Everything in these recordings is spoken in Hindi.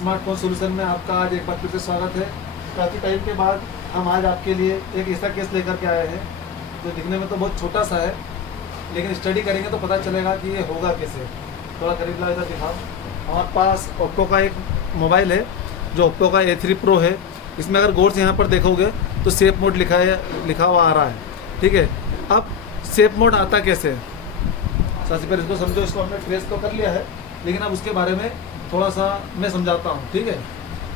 स्मार्टफोन सॉल्यूशन में आपका आज एक बार फिर से स्वागत है। काफ़ी टाइम के बाद हम आज आपके लिए एक ऐसा केस लेकर के आए हैं जो दिखने में तो बहुत छोटा सा है, लेकिन स्टडी करेंगे तो पता चलेगा कि ये होगा कैसे। थोड़ा करीब ला इधर दिखाओ। हमारे पास ओप्पो का एक मोबाइल है जो ओप्पो का A3 Pro है। इसमें अगर गौर से यहाँ पर देखोगे तो सेफ मोड लिखा हुआ आ रहा है। ठीक है, अब सेफ मोड आता कैसे है, सबसे पहले इसको समझो। इसको हमने ट्रेस तो कर लिया है, लेकिन अब उसके बारे में थोड़ा सा मैं समझाता हूँ। ठीक है,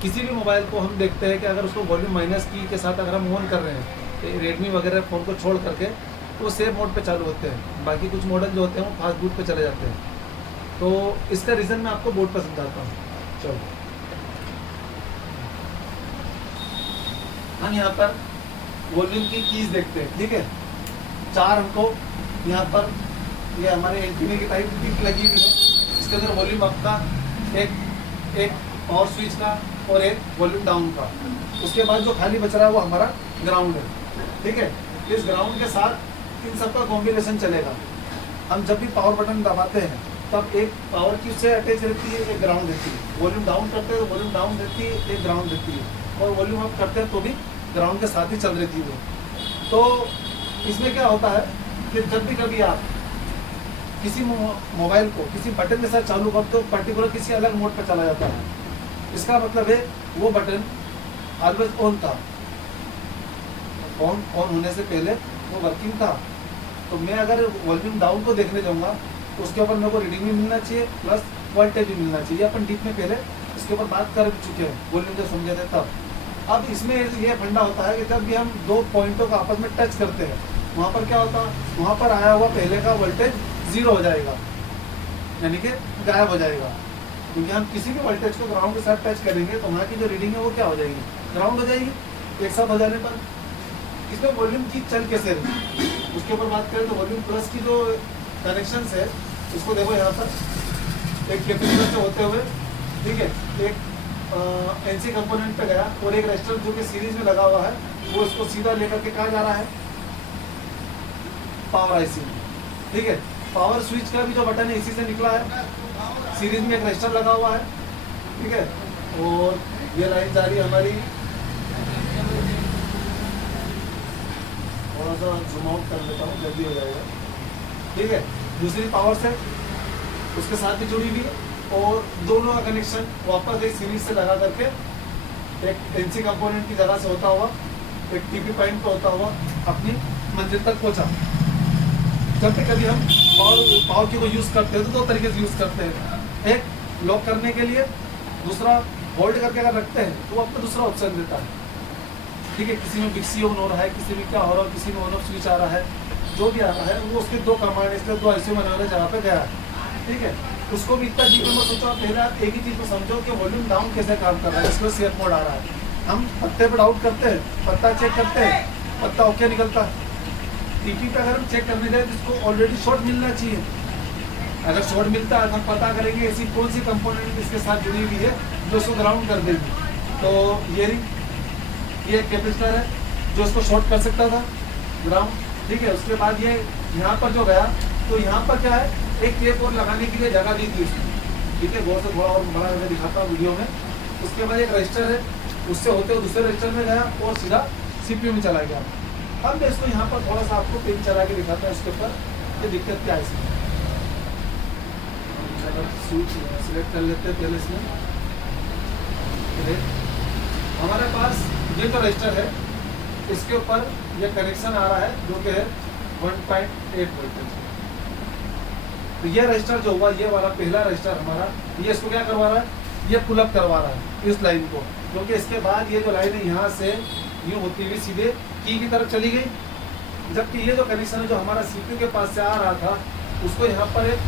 किसी भी मोबाइल को हम देखते हैं कि अगर उसको वॉल्यूम माइनस की के साथ अगर हम ऑन कर रहे हैं तो रेडमी वगैरह फ़ोन को छोड़ करके वो सेफ मोड पे चालू होते हैं। बाकी कुछ मॉडल जो होते हैं वो फास्ट बूट पे चले जाते हैं। तो इसका रीज़न मैं आपको बोर्ड पर समझाता हूँ। चलो, हम यहाँ पर वॉल्यूम की कीज़ देखते हैं। ठीक है, 4 हमको यहाँ पर ये हमारे एंटीना की टाइप टिक लगी हुई है। इसके अंदर वॉल्यूम अप का एक पावर स्विच का और एक वॉल्यूम डाउन का। उसके बाद जो खाली बच रहा है वो हमारा ग्राउंड है। ठीक है, इस ग्राउंड के साथ इन सबका कॉम्बिनेशन चलेगा। हम जब भी पावर बटन दबाते हैं तब एक पावर की उससे अटैच रहती है, एक ग्राउंड रहती है। वॉल्यूम डाउन करते हैं तो वॉल्यूम डाउन रहती है, एक ग्राउंड रहती है। और वॉल्यूम अप करते हैं तो भी ग्राउंड के साथ ही चल रही थी वो। तो इसमें क्या होता है कि जब भी कभी आप किसी मोबाइल को किसी बटन के साथ चालू करते हो, पर्टिकुलर किसी अलग मोड पर चला जाता है। इसका मतलब है वो बटन ऑलवेज ऑन था, ऑन होने से पहले वो वर्किंग था। तो मैं अगर वॉल्यूम डाउन को देखने जाऊँगा तो उसके ऊपर मेरे को रीडिंग भी मिलना चाहिए प्लस वोल्टेज भी मिलना चाहिए। अपन डीप में पहले इसके ऊपर बात कर चुके हैं, वॉल्यूम जब समझे थे तब। अब इसमें ये फंडा होता है कि जब भी हम दो पॉइंटों को आपस में टच करते हैं वहाँ पर क्या होता है, वहाँ पर आया हुआ पहले का वोल्टेज 0 हो जाएगा, यानी कि गायब हो जाएगा। क्योंकि हम किसी भी वोल्टेज को ग्राउंड के साथ टच करेंगे तो वहाँ की जो रीडिंग है वो क्या हो जाएगी, ग्राउंड हो जाएगी। एक साथ हो जाने पर इसमें वॉल्यूम की चल कैसे रही उसके ऊपर बात करें तो वॉल्यूम प्लस की जो कनेक्शन है इसको देखो। यहाँ पर एक कैपेसिटर से होते हुए, ठीक है, एक एनसी कंपोनेंट पे गया और एक रजिस्टर जो कि सीरीज में लगा हुआ है वो इसको सीधा लेकर के कहाँ जा रहा है, पावर आईसी। ठीक है, पावर स्विच का भी जो बटन है इसी से निकला है। सीरीज में एक रजिस्टर लगा हुआ है। ठीक है, और ये लाइन जा रही है हमारी, थोड़ा सा जूम आउट कर लेता हूँ जल्दी हो जाएगा। ठीक है, दूसरी पावर से उसके साथ भी जुड़ी हुई है और दोनों का कनेक्शन वापस एक सीरीज से लगा करके एक एनसी कंपोनेंट की जगह से होता हुआ एक टीपी पॉइंट पर होता हुआ अपनी मंजिल तक पहुंचा। जब भी कभी हम पावर की को यूज़ करते हैं तो 2 तरीके से यूज़ करते हैं। एक लॉक करने के लिए, दूसरा होल्ड करके अगर रखते हैं तो वो आपको दूसरा ऑप्शन देता है। ठीक है, किसी में बिक्सी ऑन हो रहा है, किसी में क्या हो रहा है, किसी में ऑन ऑफ स्विच आ रहा है, जो भी आ रहा है वो उसके 2 कमांड इसके 2 ऐसे बनाने जगह पे गया है। ठीक है, उसको भी इतना डीप में सोचो। आप पहले आप एक ही चीज़ को समझो कि वॉल्यूम डाउन कैसे काम कर रहा है। इसमें सेफ मोड आ रहा है, हम पत्ते पर डाउट करते हैं, पत्ता चेक करते हैं, पत्ता ओके निकलता है। टीपी पे अगर हम चेक करने जाए तो इसको ऑलरेडी शॉर्ट मिलना चाहिए। अगर शॉर्ट मिलता है तो हम पता करेंगे ऐसी कौन सी कंपोनेंट इसके साथ जुड़ी हुई है जो इसको ग्राउंड कर देगी। तो ये कैपेसिटर है जो इसको शॉर्ट कर सकता था ग्राउंड। ठीक है, उसके बाद ये यहाँ पर जो गया तो यहाँ पर क्या है, एक टेप और लगाने के लिए जगह दी थी उसने। ठीक है, बहुत से थोड़ा और बड़ा मैं दिखाता हूँ वीडियो में। उसके बाद एक रजिस्टर है, उससे होते हुए दूसरे रजिस्टर में गया और सीधा CPU में चला गया। अब मैं इसको यहाँ पर थोड़ा सा आपको पेन चला के दिखाता हूँ इसके ऊपर कि दिक्कत क्या है इसमें। स्विच सिलेक्ट कर लेते हैं पहले इसमें। हमारे पास ये तो रजिस्टर है, इसके ऊपर ये कनेक्शन आ रहा है जो कि है 1.8 वोल्टेज। तो ये रजिस्टर जो हुआ, ये वाला पहला रजिस्टर हमारा, ये इसको क्या करवा रहा है, ये पुल अप करवा रहा है इस लाइन को। क्योंकि इसके बाद ये जो लाइन है यहाँ से यूँ होती हुई सीधे की तरफ चली गई। जबकि ये जो कनेक्शन है जो हमारा CPU के पास से आ रहा था उसको यहाँ पर एक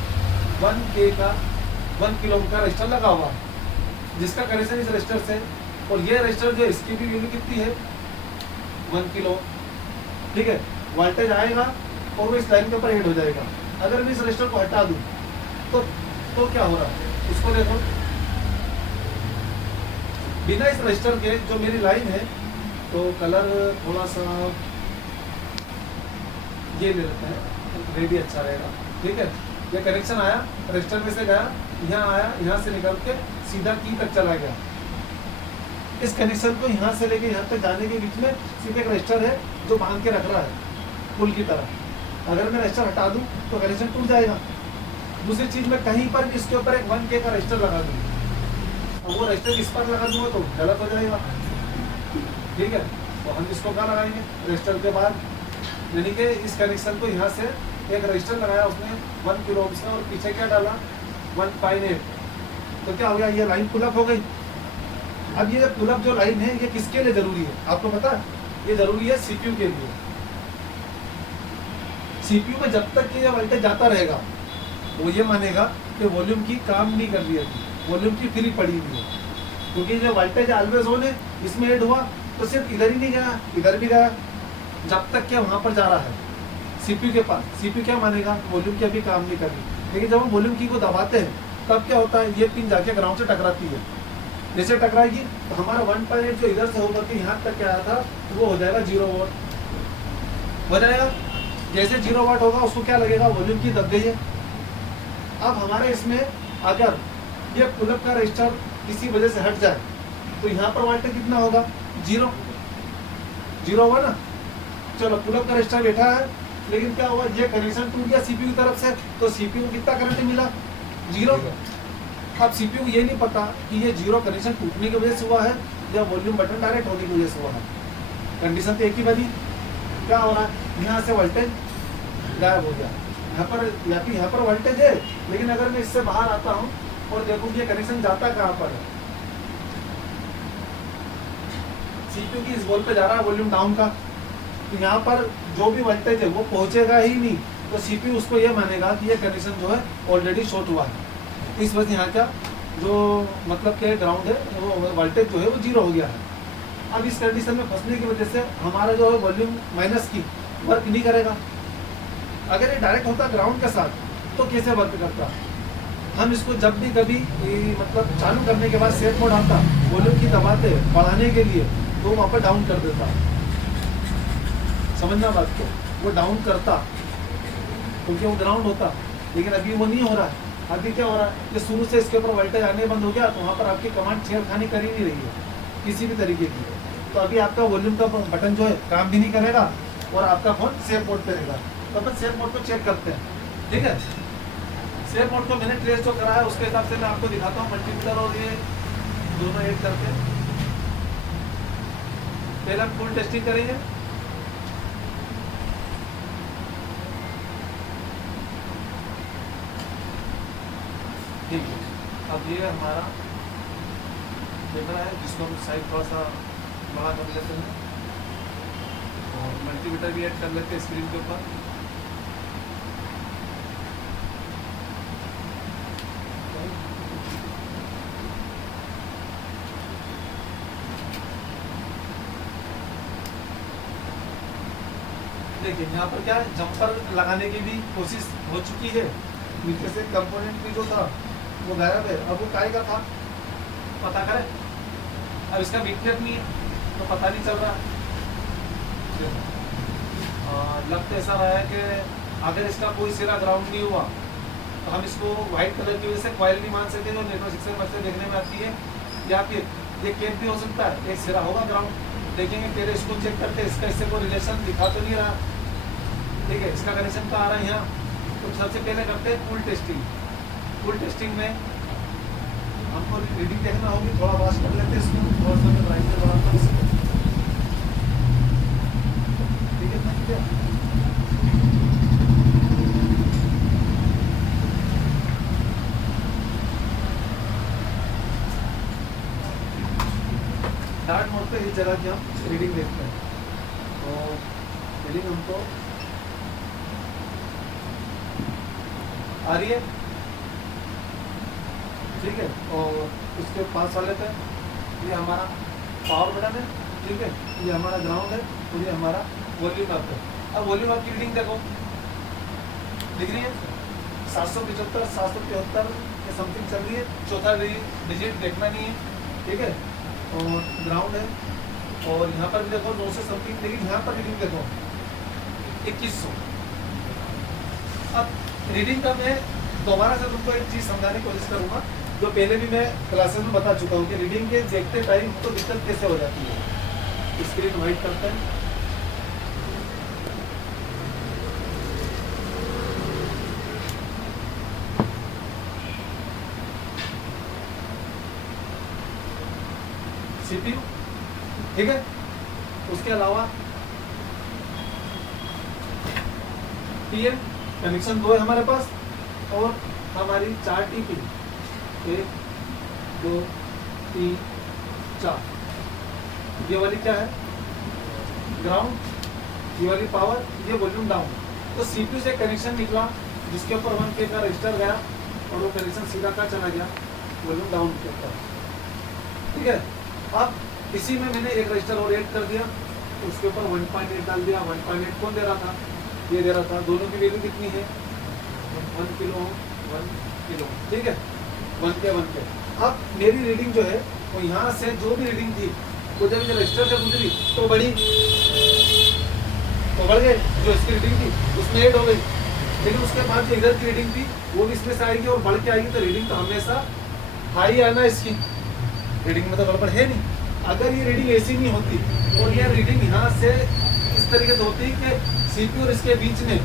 1 किलो का रजिस्टर लगा हुआ है जिसका कनेक्शन इस रजिस्टर से। और ये रजिस्टर जो इसकी भी वैल्यू कितनी है, 1 किलो। ठीक है, वोल्टेज आएगा और वो इस लाइन के ऊपर हिट हो जाएगा। अगर मैं इस रजिस्टर को हटा दूँ तो क्या हो रहा है, इसको देखो। बिना इस रजिस्टर के जो मेरी लाइन है, तो कलर थोड़ा सा ये ले लेते हैं, रेडी अच्छा रहेगा। ठीक है, ये कनेक्शन आया, रजिस्टर में से गया, यहाँ आया, यहाँ से निकल के सीधा की तक चला गया। इस कनेक्शन को यहाँ से लेके यहाँ तक जाने के बीच में सिर्फ एक रजिस्टर है जो बांध के रख रहा है पुल की तरह। अगर मैं रजिस्टर हटा दूँ तो कनेक्शन टूट जाएगा। दूसरी चीज़ मैं कहीं पर भी इसके ऊपर एक 1K का रजिस्टर लगा दूँ, और वो रजिस्टर इस पर लगा दूंगा तो गलत हो जाएगा। ठीक है, तो हम इसको कहाँ लगाएंगे, रजिस्टर के बाद, यानी कि इस कनेक्शन को यहाँ से एक रजिस्टर लगाया उसने 1 किलो ओम्स का, और पीछे क्या डाला 1.8, तो क्या हो गया, ये लाइन पुलअप हो गई। अब ये पुलअप जो लाइन है ये किसके लिए जरूरी है आपको पता है? ये जरूरी है सीपीयू के लिए। सीपीयू में जब तक ये वोल्टेज जाता रहेगा वो ये मानेगा कि वॉल्यूम की काम नहीं कर रही है, वॉल्यूम की फ्री पड़ी हुई है, क्योंकि जो वोल्टेज ऑलवेज ऑन है इसमें ऐड हुआ तो सिर्फ इधर ही नहीं गया, इधर भी गया, जब तक क्या वहाँ पर जा रहा है सीपीयू के पास। सीपीयू क्या मानेगा, वॉल्यूम की अभी काम नहीं कर रही। लेकिन जब हम वॉल्यूम की को दबाते हैं तब क्या होता है, ये पिन जाके ग्राउंड से टकराती है। जैसे टकराएगी तो हमारा 1.8 जो इधर से होकर के यहाँ तक क्या आया था वो हो जाएगा 0 वाट हो जाएगा। जैसे 0 वाट होगा उसको क्या लगेगा, वॉल्यूम की दब गई है। अब हमारे इसमें अगर ये पुलअप का रजिस्टर किसी वजह से हट जाए तो यहाँ पर वोल्टेज कितना होगा, 0 होगा ना। चलो पुलअप का रजिस्टर बैठा है, लेकिन क्या हुआ, ये कनेक्शन टूट गया सीपीयू की तरफ से, तो सीपीयू को कितना करंट मिला, 0। अब सीपीयू को ये नहीं पता कि ये 0 कनेक्शन टूटने की वजह से हुआ है या वॉल्यूम बटन डायरेक्ट होने की वजह से हुआ है। कंडीशन तो एक ही बनी। क्या हो रहा है, यहाँ से वोल्टेज गायब हो गया, यहाँ पर या फिर यहाँ पर वोल्टेज है, लेकिन अगर मैं इससे बाहर आता हूँ और देखूँ ये कनेक्शन जाता कहाँ पर है, सीपीयू की इस बॉल पे जा रहा है वॉल्यूम डाउन का, तो यहाँ पर जो भी वोल्टेज है वो पहुँचेगा ही नहीं, तो सीपीयू उसको ये मानेगा कि ये कनेक्शन जो है ऑलरेडी शॉर्ट हुआ है। इस वजह से यहाँ का जो मतलब के ग्राउंड है वो वोल्टेज जो है वो 0 हो गया है। अब इस कंडीशन में फंसने की वजह से हमारा जो है वॉल्यूम माइनस की वर्क नहीं करेगा। अगर ये डायरेक्ट होता ग्राउंड के साथ तो कैसे वर्क करता, हम इसको जब भी कभी मतलब चालू करने के बाद सेट मोड आता, वॉल्यूम की दबाते बढ़ाने के लिए, तो वहाँ पर डाउन कर देता। समझना बात को, वो डाउन करता क्योंकि वो ग्राउंड होता, लेकिन अभी वो नहीं हो रहा है। अभी क्या हो रहा है, ये शुरू से इसके ऊपर वोल्टेज आने बंद हो गया, तो वहाँ पर आपकी कमांड छेड़खानी कर ही नहीं रही है किसी भी तरीके की। तो अभी आपका वॉल्यूम का बटन जो है काम भी नहीं करेगा और आपका फोन सेफ मोड पे रहेगा। तो अपन सेफ मोड को चेक करते हैं, ठीक है। सेफ मोड को मैंने ट्रेस जो करा है उसके हिसाब से मैं आपको दिखाता हूँ, मल्टीमीटर और ये दोनों ऐड करके। पहले हम फुल टेस्टिंग करेंगे। ठीक है, अब ये हमारा कैमरा है जिसको हम साइड थोड़ा सा बड़ा कर लेते हैं और मल्टीमीटर भी ऐड कर लेते हैं स्क्रीन के ऊपर। देखिए यहाँ पर क्या है, जंपर लगाने की भी कोशिश हो चुकी है, नीचे से कंपोनेंट भी जो था वो गायब है। अब वो काय का था पता करें, अब इसका विकनेस नहीं है तो पता नहीं चल रहा। लग तो ऐसा रहा है कि अगर इसका कोई सिरा ग्राउंड नहीं हुआ तो हम इसको व्हाइट कलर की वजह से कॉइल नहीं मान सकते जो नेटवर्क सिक्सर से देखने में आती है, या फिर ये केप भी हो सकता है, एक सिरा होगा ग्राउंड। देखेंगे तेरे इसको चेक करते हैं, इसका इससे कोई रिलेशन दिखा तो नहीं रहा, ठीक है। इसका कनेक्शन कहाँ आ रहा है यहाँ, तो सबसे पहले करते हैं फुल टेस्टिंग। फुल टेस्टिंग में हमको रीडिंग देखना होगी, थोड़ा वाश कर लेते हैं इसको, थोड़ा सा मैं ब्राइटनेस बढ़ाता हूँ इसको, ठीक है। डार्ट मोड पे इस जगह की हम रीडिंग देखते हैं, तो रीडिंग हमको आ रही है, ठीक है। और उसके पास वाले पे ये हमारा पावर बटन है, ठीक है, ये हमारा ग्राउंड है और ये हमारा वॉल्यूम अप है। अब वॉल्यूम अप की रीडिंग देखो, दिख रही है 775 773 के समथिंग चल रही है, चौथा डिजिट देखना नहीं है, ठीक है। और ग्राउंड है और यहाँ पर भी देखो 900 समथिंग, लेकिन यहाँ पर रीडिंग देखो 2100। अब रीडिंग का मैं दोबारा से तुमको एक चीज़ समझाने की कोशिश करूँगा जो पहले भी मैं क्लासेस में बता चुका हूँ कि रीडिंग के देखते टाइम तो दिक्कत कैसे हो जाती है। स्क्रीन वाइट करते हैं। सीपीयू, ठीक है। उसके अलावा टीएन कनेक्शन 2 है हमारे पास, और हमारी 4 टीपी 1 2 3 4। ये वाली क्या है, ग्राउंड, ये वाली पावर, ये वॉल्यूम डाउन। तो सीपीयू से कनेक्शन निकला जिसके ऊपर 1K का रजिस्टर गया और वो कनेक्शन सीधा कहाँ चला गया, वॉल्यूम डाउन के ऊपर, ठीक है। अब इसी में मैंने एक रजिस्टर और ऐड कर दिया, उसके ऊपर 1.8 डाल दिया। 1.8 कौन दे रहा था, ये दे रहा था। दोनों की वैल्यू कितनी है, 1 किलो 1 किलो, ठीक है, 1K। अब मेरी रीडिंग जो है वो यहाँ से जो भी रीडिंग थी वो जब रजिस्टर से गुजरी तो बढ़ी, तो बढ़ गए, जो इसकी रीडिंग थी उसमें ऐड हो गई। लेकिन उसके बाद जो इधर की रीडिंग थी वो भी इसमें से आएगी और बढ़ के आएगी। तो रीडिंग तो हमेशा हाई आना, इसकी रीडिंग में तो गड़बड़ है नहीं। अगर ये रीडिंग ऐसी नहीं होती और ये रीडिंग यहाँ से इस तरीके से होती कि सीपीयू और इसके बीच में,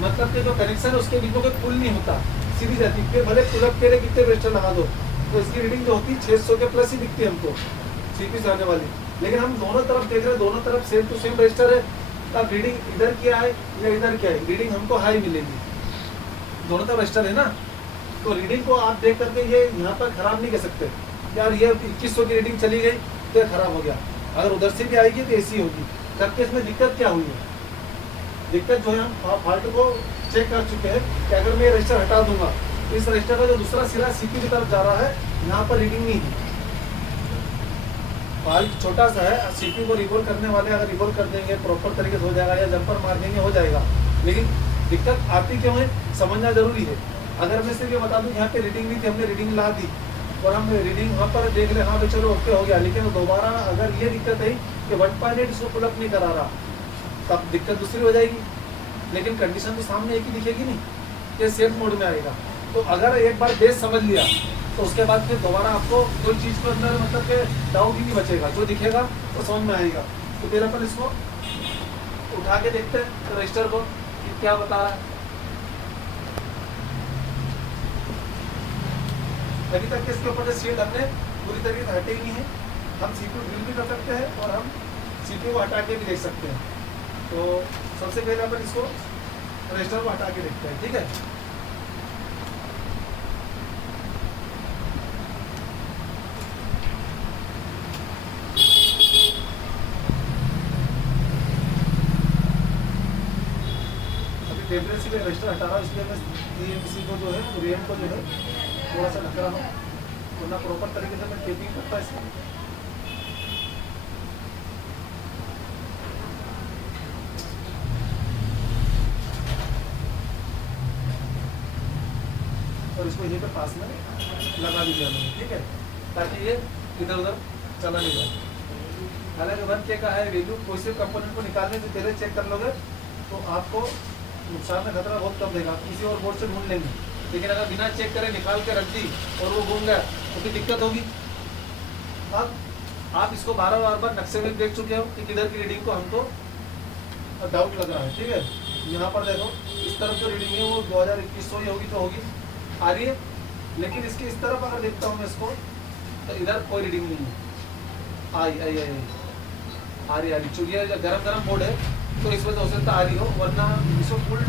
मतलब कि जो कनेक्शन है उसके बीच में कोई पुल नहीं होता, सीधी जाती है। भले पुल अप के लिए कितने रजिस्टर लगा दो तो इसकी रीडिंग जो होती है 600 के प्लस ही दिखती है हमको सीपीयू से आने वाली। लेकिन हम दोनों तरफ देख रहे हैं, दोनों तरफ सेम टू सेम रजिस्टर है। तब रीडिंग इधर क्या है या इधर क्या है, रीडिंग हमको हाई मिलेगी। दोनों तरफ रजिस्टर है ना, तो रीडिंग को आप देख करके ये यहाँ पर खराब नहीं कर सकते यार ये 2100 की रीडिंग चली गई तो खराब हो गया। अगर उधर से भी आएगी तो ऐसी होगी। तब इसमें दिक्कत क्या हुई है, दिक्कत जो है हम फॉल्ट को चेक कर चुके हैं कि अगर मैं रजिस्टर हटा दूंगा तो इस रजिस्टर का जो दूसरा सिरा सीपीयू की तरफ जा रहा है, यहाँ पर रीडिंग नहीं है। फॉल्ट छोटा सा है, सीपीयू को रिवॉल्व करने वाले अगर रिवॉल्व कर देंगे प्रॉपर तरीके से हो जाएगा, या जंपर मार देंगे हो जाएगा। लेकिन दिक्कत आती क्यों है समझना जरूरी है। अगर मैं सिर्फ ये बता दूं यहाँ पे रीडिंग नहीं थी, हमने रीडिंग ला दी और हम रीडिंग वहाँ पर देख ले, हाँ भाई चलो ओके हो गया, लेकिन दोबारा अगर ये दिक्कत है कि 1.8 इसको पुल अप नहीं करा रहा, तब दिक्कत दूसरी हो जाएगी। लेकिन कंडीशन तो सामने एक ही दिखेगी नहीं कि सेफ मोड में आएगा। तो अगर एक बार बेस समझ लिया तो उसके बाद फिर दोबारा आपको कोई चीज़ के अंदर मतलब कि डाउट ही नहीं बचेगा, जो दिखेगा वो समझ में आएगा। तो फिर अपन इसको उठा के देखते हैं रजिस्टर को कि क्या बता रहा है। अभी तक इसके ऊपर जो शील्ड हमने पूरी तरीके से हटे ही नहीं है। हम सीपीयू ड्रिल भी कर सकते हैं और हम सीपीयू को हटा के भी देख सकते हैं। तो सबसे पहले अपन इसको रजिस्टर को हटा के देखते हैं, ठीक है। अभी टेम्परेचर में रजिस्टर हटा रहा हूँ, इसलिए मैं DMC को जो है रेम को जो है थोड़ा सा ढक रहा हूँ, वरना प्रॉपर तरीके से मैं टेपिंग करता है इसमें। और इसको यहीं पे पास में लगा दीजिए हमने, ठीक है, ताकि ये इधर उधर चला नहीं जाए। हालांकि 1K का है वैल्यू, कोई से कंपोनेंट को निकालने से पहले चेक कर लोगे तो आपको नुकसान का खतरा बहुत कम देगा। किसी और बोर्ड से ढूंढ लेंगे, लेकिन अगर बिना चेक करे निकाल के रख दी और वो घूम गया तो फिर दिक्कत होगी। अब आप इसको बार बार नक्शे में देख चुके हो कि किधर की रीडिंग को हमको डाउट लग रहा है, ठीक है। यहाँ पर देखो इस तरफ जो रीडिंग है वो 2021 होगी तो होगी, आ रही है। लेकिन इसके इस तरफ अगर देखता हूँ मैं इसको तो इधर कोई रीडिंग नहीं है, आई आई आई आ रही चूंकि गर्म बोर्ड है तो इस वजह से आ रही हो, वरना इसको फुल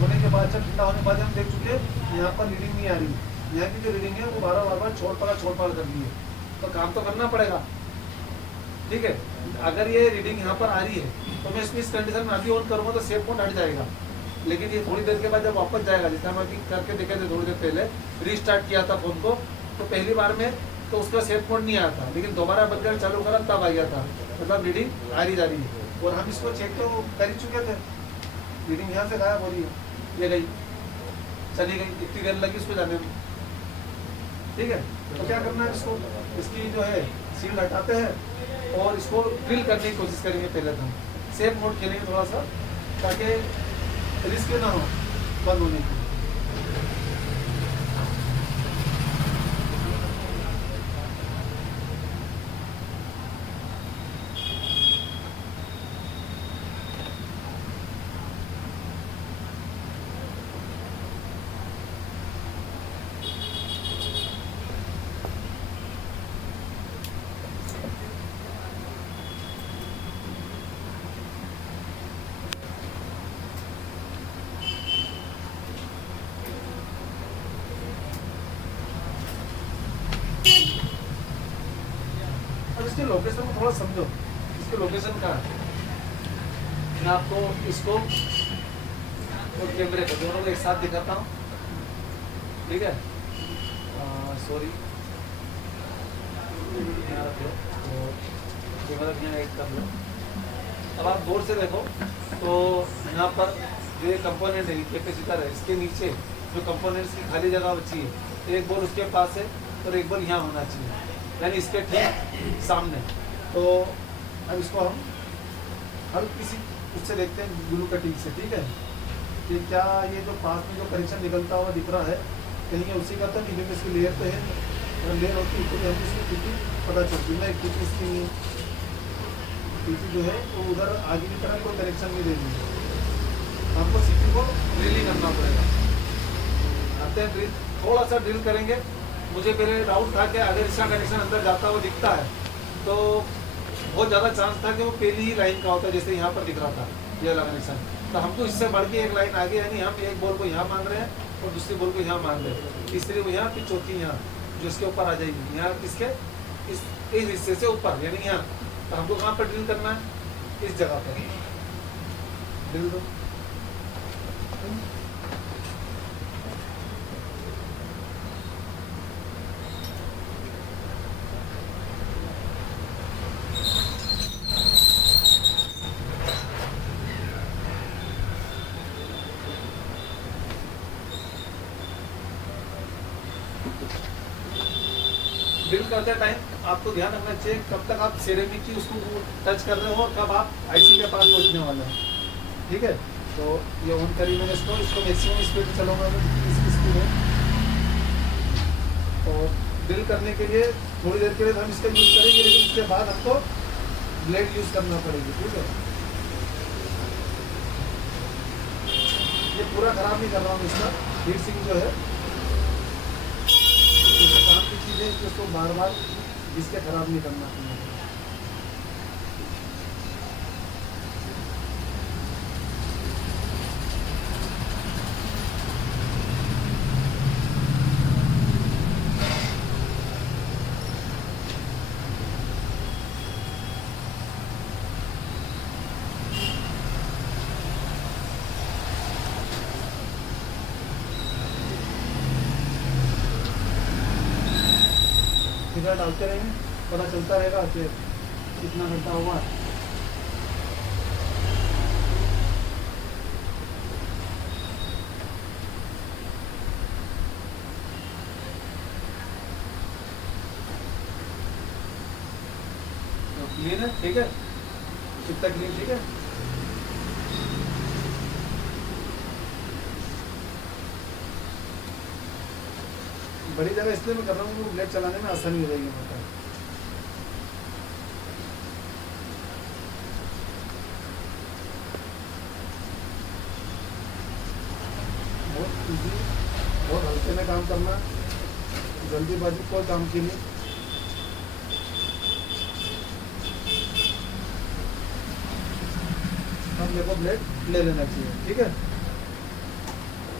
होने के बाद जब ठंडा होने के बाद हम देख चुके हैं यहाँ पर रीडिंग नहीं आ रही। यहाँ की जो रीडिंग है वो बार छोड़ पड़ा कर दी है, तो काम तो करना पड़ेगा, ठीक है। अगर ये रीडिंग यहाँ पर आ रही है तो मैं इसकी इस कंडीशन में अभी ऑन करूँगा तो सेफ मोड हट जाएगा। लेकिन ये थोड़ी देर के बाद जब वापस जाएगा, जैसे हम अभी करके देखे थे थोड़ी देर पहले रीस्टार्ट किया था फ़ोन को, तो पहली बार में तो उसका सेफ मोड नहीं आया था, लेकिन दोबारा बंद कर चालू करा तब आ गया था, मतलब रीडिंग आ रही जा रही है। और हम इसको चेक तो कर ही चुके थे, रीडिंग यहाँ से गायब हो रही है, ये गई चली गई, इतनी देर लगी उसको जाने में, ठीक है। तो क्या करना है, इसको इसकी जो है सील हटाते हैं और इसको ड्रिल करने की कोशिश करेंगे। पहले तो हम सेफ मोड खेलेंगे थोड़ा सा ताकि रिस्क ना हो बंद होने की। इसके लोकेशन को थोड़ा समझो, इसके लोकेशन कहाँ है। मैं आपको इसको और कैमरे को दोनों को एक साथ दिखाता हूँ, ठीक है। सॉरी, यहाँ रख लो, तो कैमरा यहाँ एक कर लो। अब आप गौर से देखो तो यहाँ पर जो ये कंपोनेंट है, कैपेसिटर है, इसके नीचे जो कंपोनेंट्स की खाली जगह बची है, एक बॉल उसके पास है और एक बॉल यहाँ होना चाहिए, यानी इसके ठीक सामने। तो अब इसको हम हल्की सी उससे देखते हैं ग्लू कटिंग से, ठीक है, कि क्या ये जो पास में जो कनेक्शन निकलता हुआ दिख रहा है कहीं ये उसी का तो नहीं, क्योंकि इसकी लेयर तो है, अगर लेयर होती तो हम इसकी स्थिति पता चलती है। क्योंकि इसकी पीसी जो है वो उधर आगे की तरफ कोई कनेक्शन नहीं दे रही है, हमको सीपी को ड्रिल ही करना पड़ेगा। आते हैं ड्रिल, थोड़ा सा ड्रिल करेंगे। मुझे पहले डाउट था कि अगर इसका कनेक्शन अंदर जाता हुआ दिखता है तो बहुत ज़्यादा चांस था कि वो पहली ही लाइन का होता है, जैसे यहाँ पर दिख रहा था ये वाला कनेक्शन। तो हमको इससे बढ़ के एक लाइन आगे, यानी हम एक बॉल को यहाँ मान रहे हैं और दूसरी बॉल को यहाँ मान रहे हैं, तीसरी वो यहाँ, फिर चौथी यहाँ, जो इसके ऊपर आ जाएगी, यहाँ किसके इस हिस्से से ऊपर, यानी यहाँ। तो हमको कहाँ पर ड्रिल करना है, इस जगह पर ड्रिल दो। ड्रिल करते टाइम आपको ध्यान रखना चाहिए कब तक आप सेरेमिक की उसको टच कर रहे हो और कब आप आईसी के पास पहुंचने वाले हैं, ठीक है। तो ये ऑन करी मैंने इसको मैक्सिमम स्पीड में चलाऊंगा इसकी स्पीड है। और ड्रिल करने के लिए थोड़ी देर के लिए हम इसका यूज़ करेंगे, लेकिन उसके बाद हमको ब्लेड यूज़ करना पड़ेगी, ठीक है। ये पूरा ख़राब नहीं कर रहा हूँ, इसका हीट सिंक जो है काम की चीज़ है, इसको बार बार इसके खराब नहीं करना चाहिए। फिगर डालते रहेंगे, पता चलता रहेगा कि कितना घंटा हुआ है। क्लीन है, ठीक है, कितना क्लीन, ठीक है। बड़ी जगह इसलिए मैं कर रहा हूँ कि ब्लेड चलाने में आसानी हो जाएगी होता है। बहुत इजी, बहुत हल्के में काम करना, जल्दीबाजी कोई काम की नहीं। हम देखो ब्लेड ले लेना चाहिए, ठीक है।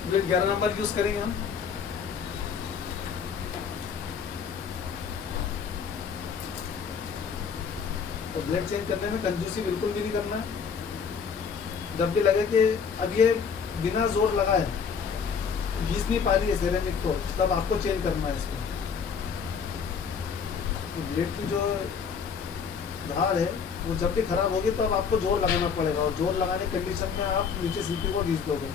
ब्लेड 11 नंबर यूज करेंगे हम। तो ब्लेड चेंज करने में कंजूसी बिल्कुल भी नहीं करना है। जब भी लगे कि अब ये बिना जोर लगाए घिस नहीं पा रही है सेरेमिक को, तब आपको चेंज करना है इसको। तो ब्लेड की जो धार है वो जब भी खराब होगी तब आपको जोर लगाना पड़ेगा, और जोर लगाने की कंडीशन में आप नीचे सीपी को घिस दोगे।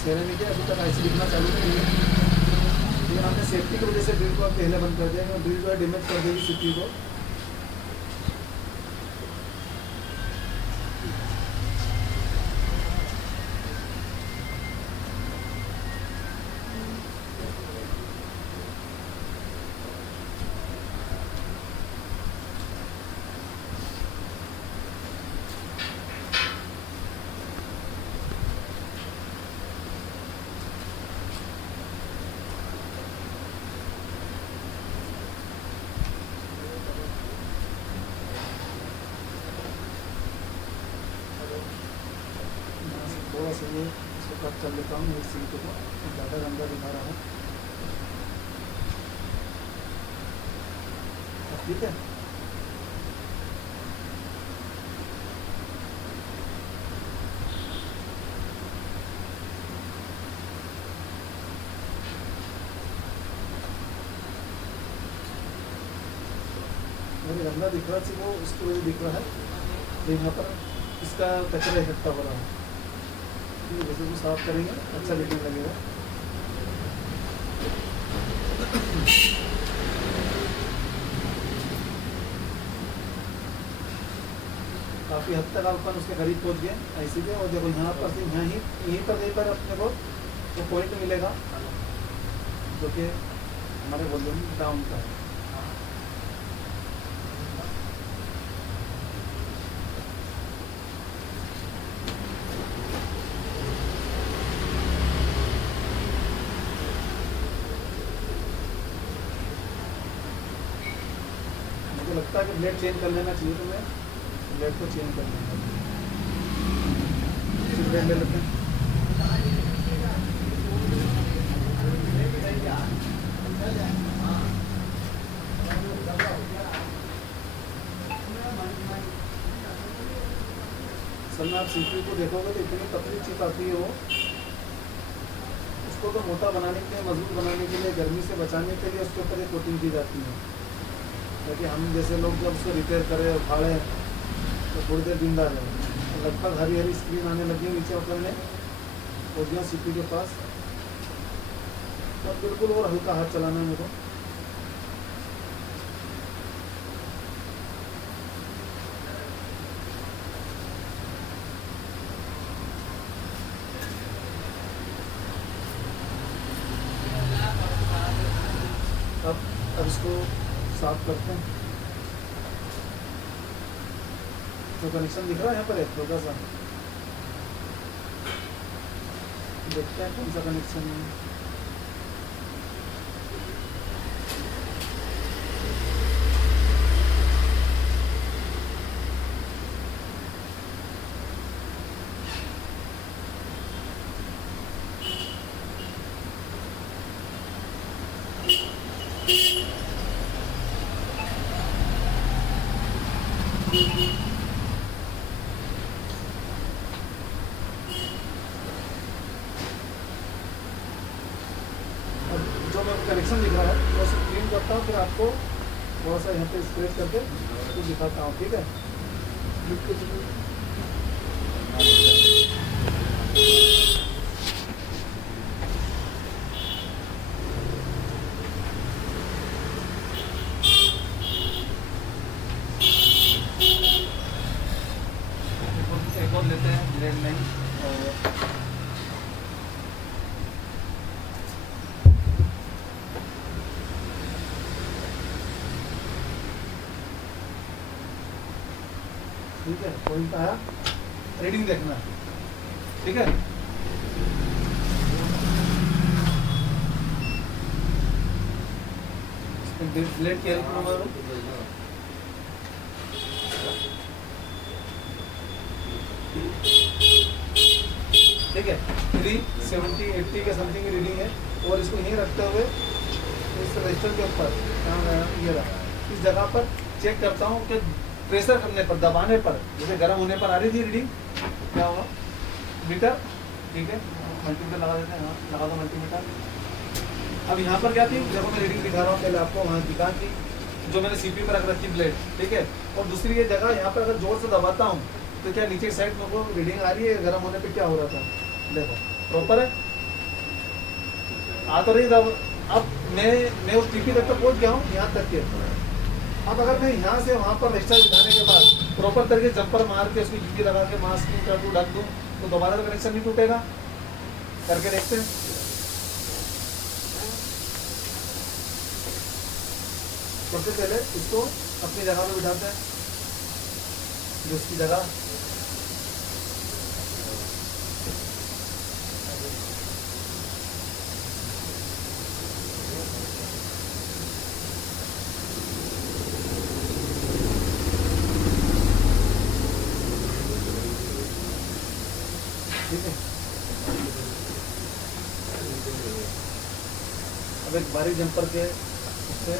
सेरेमिक है, अभी तक ऐसे दिखना चालू नहीं है, लेकिन हमने सेफ्टी की वजह से ड्रिल को आप पहले बंद कर दिया, ड्रिल जो है डैमेज कर देगी सीपी को। इसको कट कर लेता हूँ एक सीट को, ज़्यादा गंदा दिखा रहा है। ठीक है, मुझे गंदा दिख रहा है वो उसकी वजह दिख रहा है, यहाँ पर इसका कचरा इकट्ठा हो रहा है। जैसे को साफ करेंगे अच्छा दिखने लगेगा। काफ़ी हद तक अपन उसके करीब पहुंच गए ऐसे भी। और देखो यहाँ पर से यहीं पर अपने को तो पॉइंट मिलेगा जो कि हमारे वॉल्यूम डाउन का है। लगता है कि ब्लेड चेंज कर लेना चाहिए, तो मैं ब्लेड को चेंज कर लूँगा। ब्लेड ले लेते हैं। असल में आप सीपीयू को देखोगे तो इतनी पतली चिप आती है वो, उसको तो मोटा बनाने के लिए, मजबूत बनाने के लिए, गर्मी से बचाने के लिए उसके ऊपर एक कोटिंग की जाती है, ताकि हम जैसे लोग जब उसको रिपेयर करें और फाड़े तो थोड़ी देर जिंदा रहे। तो लगभग हरी हरी स्क्रीन आने लगी नीचे ऊपर में और गया सीपीयू के पास। तो बिल्कुल और हल्का हाथ चलाना है मेरे को। अब इसको साफ करते हैं। तो कनेक्शन दिख रहा है यहाँ पर, एक छोटा सा देखते हैं कौन सा कनेक्शन है। जो मैं कनेक्शन दिख रहा है मैं उसे क्लीन करता हूँ, फिर आपको थोड़ा सा यहाँ पे स्क्रैच करके तो दिखाता हूँ। ठीक है, एक और लेते हैं ब्लेड लाइन। ठीक है, पॉइंट आया, रीडिंग देखना। ठीक है, ब्लेड की हेल्प मारो। ठीक है, 370 80 के समथिंग की रीडिंग है। और इसको यहीं रखते हुए इस रजिस्टर के ऊपर ये रहा, इस जगह पर चेक करता हूँ कि प्रेशर करने पर, दबाने पर, जैसे गर्म होने पर आ रही थी रीडिंग, क्या हुआ मीटर। ठीक है, मल्टीमीटर लगा देते हैं। हाँ, लगा दो मल्टीमीटर। अब यहाँ पर क्या थी, देखो मैं रीडिंग दिखा रहा हूँ, पहले आपको वहाँ दिखा कि जो मैंने सीपीयू पर रख रखी ब्लेड। ठीक है, और दूसरी ये जगह यहाँ पर अगर जोर से दबाता हूँ तो क्या नीचे साइड में वो रीडिंग आ रही है, गर्म होने पर क्या हो रहा था, देखो प्रॉपर है, आ तो रही। अब मैं उस टीपी तक तो पहुँच गया हूँ, यहाँ तक के। अब अगर मैं यहाँ से वहाँ पर एक्स्ट्रा उठाने के बाद प्रॉपर तरीके जंपर मार के उसकी ड्यूटी लगा के मास्क की ढक दूँ तो दोबारा तो कनेक्शन नहीं टूटेगा। करके देखते हैं। सबसे पहले इसको अपनी जगह पे बिठाते हैं, जिसकी जगह ठीक है। अब एक बारीक जंपर के उससे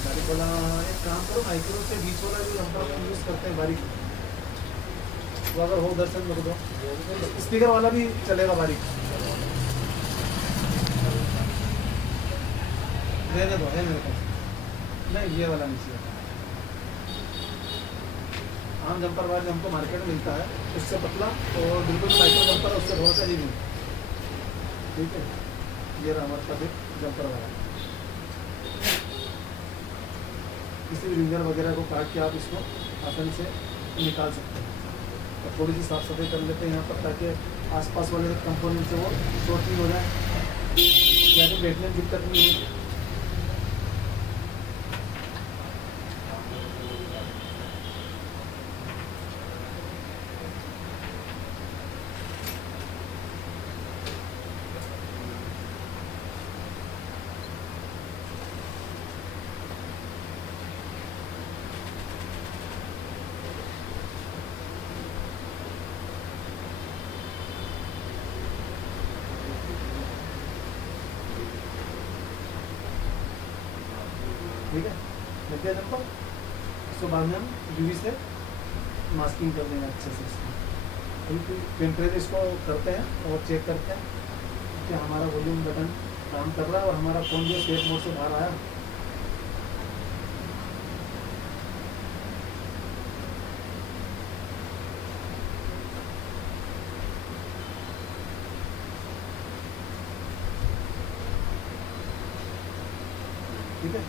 बारीक वाला एक काम करो, माइक्रो से बीच वाला जो जंपर यूज करते हैं बारीक, वो अगर हो दर्शन मेरे दो। स्पीकर वाला भी चलेगा बारीक, रहने दो, है मेरे पास। नहीं, ये वाला नहीं चाहिए। आम जंपर वाला हमको मार्केट में मिलता है, उससे पतला और बिल्कुल माइक्रो जंपर है, उससे थोड़ा सा ही नहीं। ठीक है, ये रहा हमारे पास एक जंपर वाला। किसी भी रिंगर वगैरह को काट के आप इसको आसानी से निकाल सकते हैं। और थोड़ी सी साफ सफाई कर लेते हैं यहाँ पर, ताकि आसपास वाले कंपोनेंट से वो शॉर्ट नहीं हो जाए या तो बैठने में दिक्कत नहीं हो। ठीक है, लग गया जंपर। इसके बाद में हम यूवी से मास्किंग कर देंगे अच्छे से इसको। अभी टेम्परेचर इसको करते हैं और चेक करते हैं कि हमारा वॉल्यूम बटन काम कर रहा है और हमारा फ़ोन जो सेफ मोड से बाहर आया। ठीक है,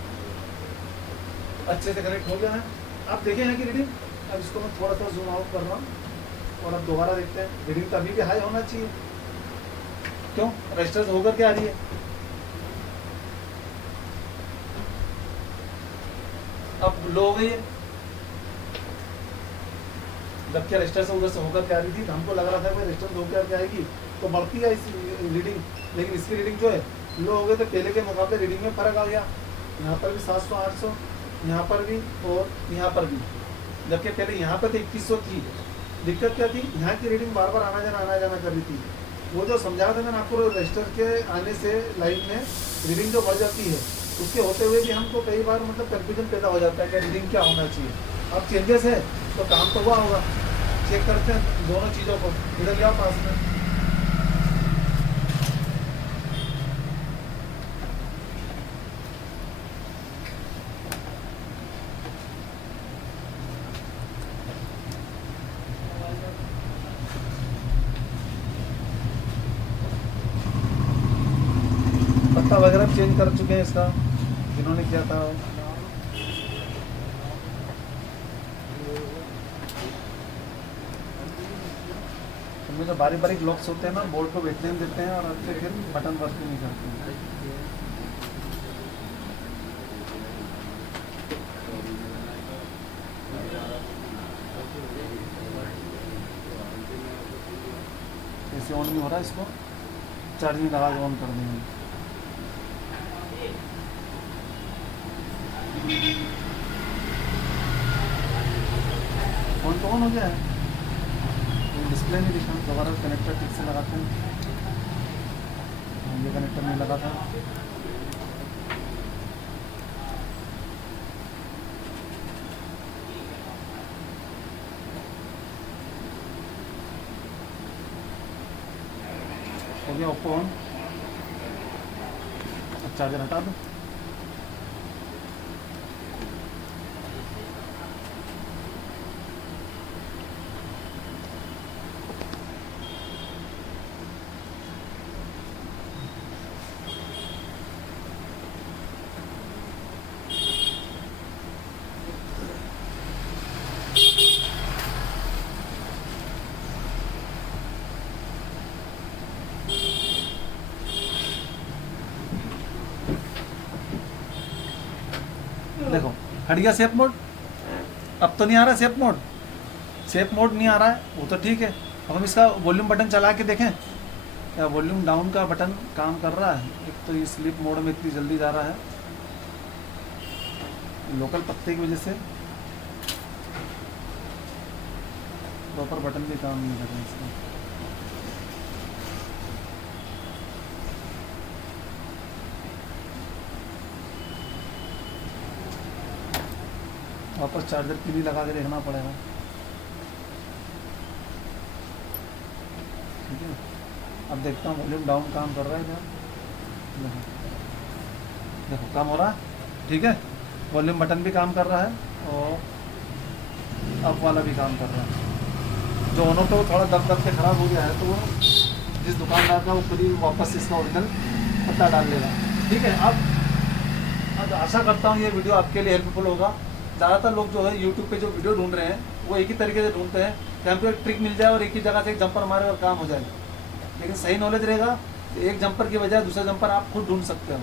अच्छे से कनेक्ट हो गया है। आप देखें यहाँ की रीडिंग। अब इसको मैं थोड़ा सा जूम आउट कर रहा हूँ और अब दोबारा देखते हैं। रीडिंग तो अभी भी हाई होना चाहिए, क्यों? रजिस्टर होकर के आ रही है। अब लो हो गई है, जबकि रजिस्टर से उधर से होकर के आ रही थी, तो हमको लग रहा था कि रजिस्टर से होकर के आएगी तो बढ़ती है इस रीडिंग, लेकिन इसकी रीडिंग जो है लो हो गई। तो पहले के मुकाबले रीडिंग में फ़र्क आ गया। यहाँ पर भी 700 800, यहाँ पर भी और यहाँ पर भी। जबकि पहले यहाँ पर तो 2100 थी। दिक्कत क्या थी? यहाँ की रीडिंग बार बार आना जाना कर रही थी। वो जो समझा था मैंने आपको, रजिस्टर के आने से लाइन में रीडिंग जो बढ़ जाती है, उसके होते हुए भी हमको कई बार मतलब कन्फ्यूजन पैदा हो जाता है कि रीडिंग क्या होना चाहिए। अब चेंजेस है तो काम तो हुआ होगा। चेक करते हैं दोनों चीज़ों को। इधर क्या पास में पत्ता वगैरह चेंज कर चुके हैं इसका, जिन्होंने किया था। उनमें जो बारीक बारीक लॉक्स होते हैं ना, बोर्ड को बैठने में देते हैं और फिर बटन वर्क नहीं करते हैं। ऐसे ऑन नहीं हो रहा, इसको चार्जिंग लगा के ऑन कर देंगे। फोन तो ऑन हो गया है, डिस्प्ले नहीं दिखा। दोबारा कनेक्टर ठीक से लगाते हैं। ये कनेक्टर नहीं लगा था। हो गया ओप्पो ऑन। अब चार्जर हटा दो। देखो हट गया सेफ मोड। अब तो नहीं आ रहा सेफ मोड। सेफ मोड नहीं आ रहा है, वो तो ठीक है। अब हम इसका वॉल्यूम बटन चला के देखें, क्या वॉल्यूम डाउन का बटन काम कर रहा है? एक तो ये स्लीप मोड में इतनी जल्दी जा रहा है, लोकल पत्ते की वजह से प्रॉपर बटन भी काम नहीं कर रहा है इसका। वापस चार्जर की भी लगा के देखना पड़ेगा। ठीक है, अब देखता हूँ वॉल्यूम डाउन काम कर रहा है क्या। देखो देखो काम हो रहा है। ठीक है, वॉल्यूम बटन भी काम कर रहा है और अप वाला भी काम कर रहा है। जो ऑनो पे वो थोड़ा दब दब के ख़राब हो गया है तो वो जिस दुकानदार का वो खुद ही वापस इसका ओरिजिनल पता डाल लेगा। ठीक है, अब आशा करता हूँ ये वीडियो आपके लिए हेल्पफुल होगा। ज़्यादातर लोग जो है यूट्यूब पे जो वीडियो ढूंढ रहे हैं वो एक ही तरीके से ढूंढते हैं कि हमको एक ट्रिक मिल जाए और एक ही जगह से एक जंपर मारे और काम हो जाए। लेकिन सही नॉलेज रहेगा तो एक जंपर की बजाय दूसरा जंपर आप खुद ढूंढ सकते हो।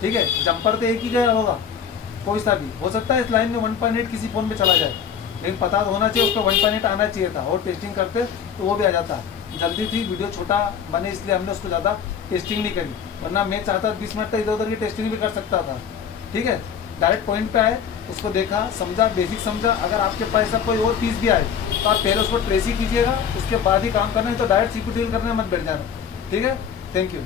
ठीक है, जंपर तो एक ही गया होगा, कोई सा भी हो सकता है इस लाइन में 1.8 किसी फ़ोन में चला जाए, लेकिन पता तो होना चाहिए उसको 1.8 आना चाहिए था और टेस्टिंग करते तो वो भी आ जाता। जल्दी थी, वीडियो छोटा बने इसलिए हमने उसको ज़्यादा टेस्टिंग नहीं करी, वरना मैं चाहता 20 मिनट तक इधर उधर की टेस्टिंग भी कर सकता था। ठीक है, डायरेक्ट पॉइंट पे आए, उसको देखा, समझा, बेसिक समझा। अगर आपके पास ऐसा कोई और पीस भी आए तो आप पहले उसको ट्रेस ही कीजिएगा, उसके बाद ही काम करना है, तो डायरेक्ट CPU डील करने मत बैठ जाना। ठीक है, थैंक यू।